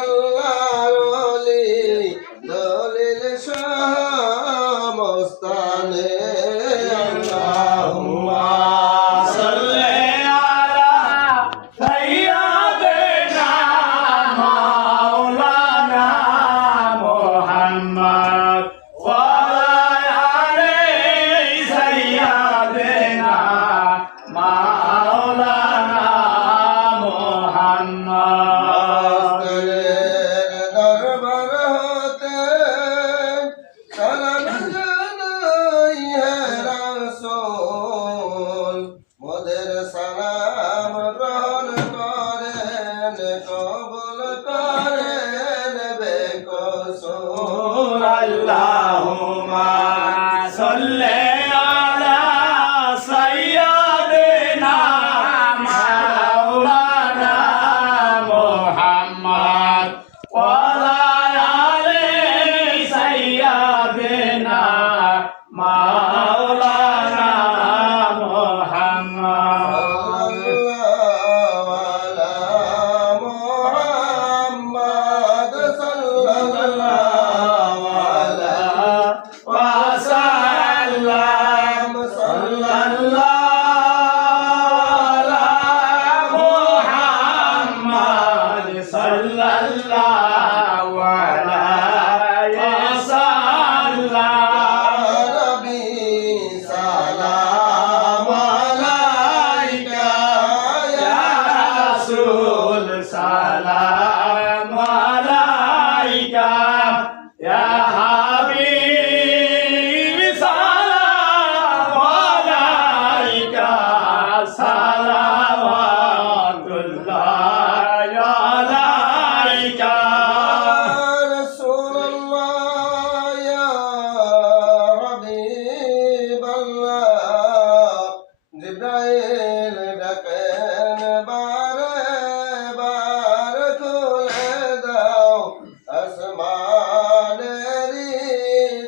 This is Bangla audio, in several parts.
আল্লাহর ওলি দলিল সমস্তানে আল্লাহুম্মা সাল্লি আলা সাইয়্যিদিনা মাওলানা মুহাম্মদ ওয়া আলা আলি সাইয়্যিদিনা মাওলানা মুহাম্মদ দরবার হতে সালাম জানাই হে রাসূল মোদের সালাম গ্রহণ করেন কবুল করেন বেকসুর আল্লাহুম্মা সাল্লি আলা সাইয়্যিদিনা মাওলানা মুহাম্মদ ওয়া আলা আলি সাইয়্যিদিনা মাওলানা Muhammad Salam alayka ya habib salam alayka salawatullah alayka Rasulullah ya Habib Allah Jibrail ডাকেন বারে বার খুলে দাও আসমানেরই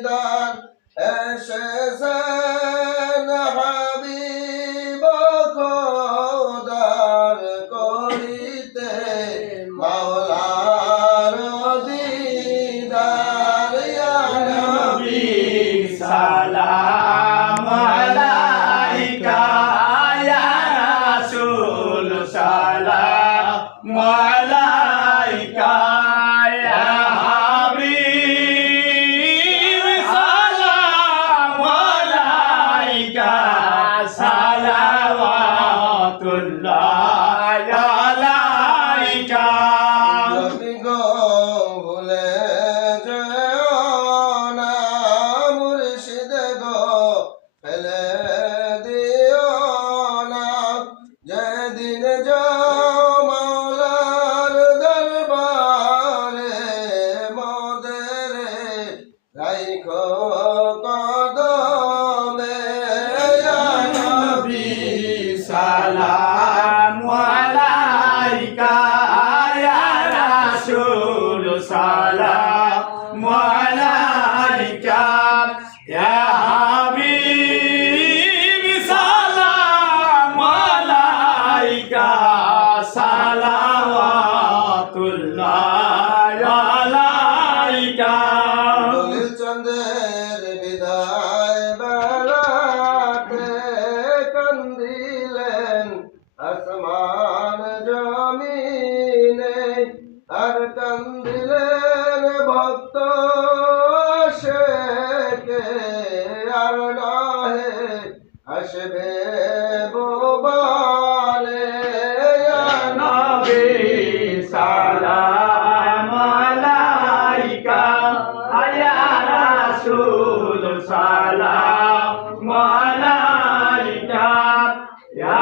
দ্বার এসেছেন হাবিব খোদার করিতে মাওলার দিদার ইয়া নবী salam alayka ya rasul salam alayka ya habib salam alayka salawatullah alayka নবী গো ভুলে যেও না মুর্শিদ গো ফেলে দিও না যেদিন যাও মাওলার দরবারে মোদের রাইখো কদমে ইয়া নবী salam alayka ya rasul salam alayka ya habib salam alayka salawatullah alayka দলিল চন্দ্রের বিদায় বেলাতে কান্দিলেন আসমান জমিনে আর কান্দিলেন ভক্ত শেখে আর নহে আসবে বোবালে ইয়া নবী salam alayka ya rasul salam alayka ya